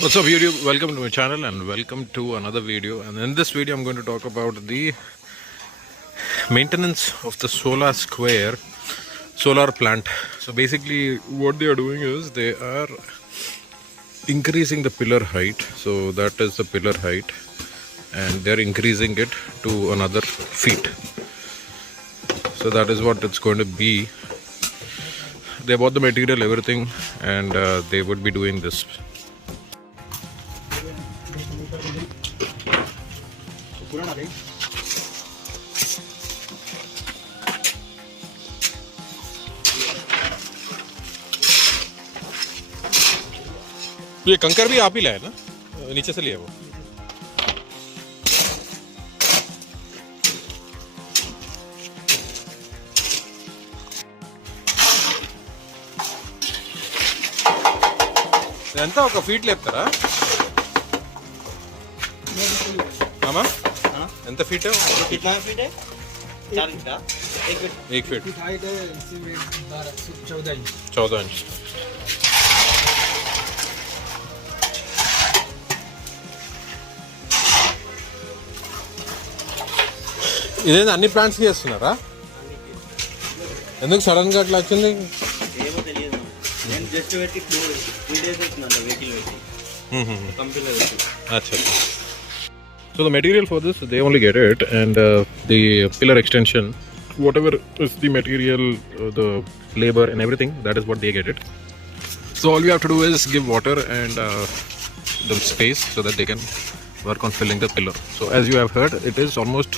What's up YouTube, welcome to my channel and welcome to another video. And in this video I'm going to talk about the maintenance of the solar plant. So basically what they are doing is they are increasing the pillar height. So that is the pillar height and they are increasing it to another feet. So that is what it's going to be. They bought the material, everything, and they would be doing this. ये कंकर भी आप ही लाए ना, नीचे से लिया वो. ఎంత ఒక ఫీట్ లేపుతారా मामा ఎంత ఫీట్ कितना फीट है 4 फीट का 1 फीट 1 फीट 14 इंच 14 इंच. ఇదేంటి అన్ని ప్లాంట్స్ చేస్తున్నారా? ఎందుకు సడన్ గా అట్లా వచ్చింది? ఏమో తెలియదు. నేను జస్ట్ పెట్టి 2 డేస్ అవుతుందంట వెహికల్ పెట్టి కంపెనీలో పెట్టి. అచ్చా. So the material for this, they only get it, and the pillar extension, whatever is the material, the labor and everything, that is what they get it. So all you have to do is give water and the space so that they can work on filling the pillar. So as you have heard, it is almost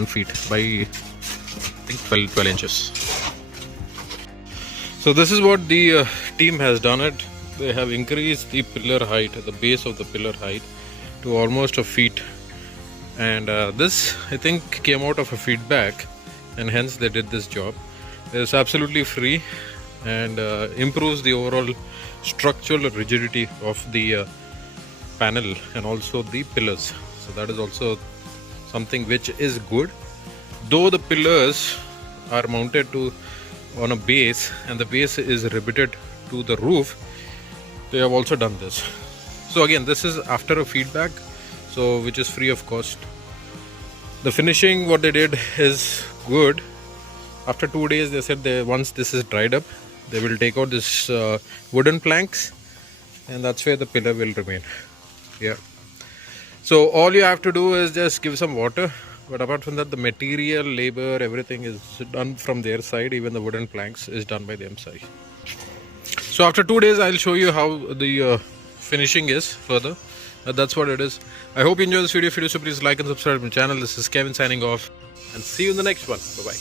1 feet by I think 12 inches. So this is what the team has done it. They have increased the pillar height, the base of the pillar height, to almost a feet. And this I think came out of a feedback, and hence they did this job. It's absolutely free and improves the overall structural rigidity of the panel and also the pillars. So that is also something which is good. Though the pillars are mounted on a base and the base is riveted to the roof, they have also done this. So again, this is after a feedback, so which is free of cost. The finishing what they did is good. After 2 days they said once this is dried up, they will take out this wooden planks, and that's where the pillar will remain. Yeah. So all you have to do is just give some water, but apart from that the material, labor, everything is done from their side. Even the wooden planks is done by them side. So after 2 days I'll show you how the finishing is further. That's what it is. I hope you enjoy this video. If you do so, please like and subscribe to my channel. This is Kevin signing off, and see you in the next one. Bye bye.